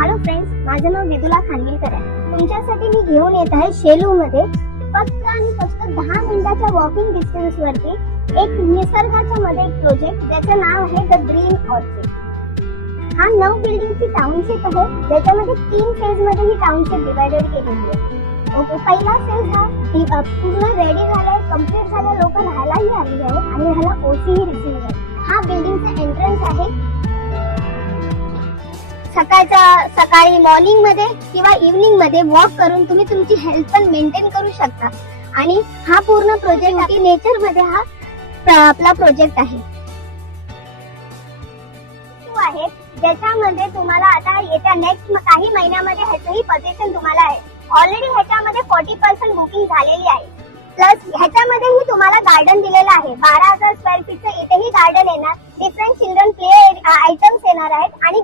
Hello friends, माझं नाव विदुला खानविलकर आहे. तुमच्यासाठी मी घेऊन येत आहे शेलूमध्ये फक्त आणि फक्त 10 मिनिटाच्या वॉकिंग डिस्टन्स वरती एक निसर्गाच्या मध्ये एक प्रोजेक्ट ज्याचं नाव आहे द ग्रीन ऑर्चिड. हा 9 बिल्डिंगची टाउनशिप आहे, ज्याच्यामध्ये 3 फेज मध्ये ही टाउनशिप डिवायडेड केलेली आहे. ओके, पहिला फेज हा पूर्ण रेडी झालाय, कम्प्लीट झालाय, लोक राहायलाही आलेली आहेत आणि ह्याला ओसी ही रिसीव्ह आहे. हा बिल्डिंगचा एंट्रन्स आहे. सकाळी मॉर्निंग मध्ये किंवा इव्हनिंग मध्ये वॉक करून तुम्ही तुमची हेल्थ पण मेंटेन करू शकता. आणि हा पूर्ण प्रोजेक्ट नेचर मध्ये हा आपला प्रोजेक्ट आहे. ज्याच्यामध्ये तुम्हाला आता येत्या नेक्स्ट काही महिन्यामध्ये ह्याचंही पोझिशन तुम्हाला आहे. ऑलरेडी ह्याच्यामध्ये 40% बुकिंग झालेली आहे. प्लस ह्याच्यामध्येही तुम्हाला गार्डन दिलेलं आहे. 12,000 स्क्वेअर फीटचं इथेही गार्डन येणार. डिफरंट चिल्ड्रन प्ले आयटम्स येणार आहेत आणि